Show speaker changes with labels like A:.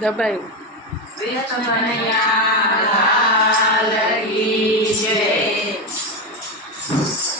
A: દબાયું.
B: Krishna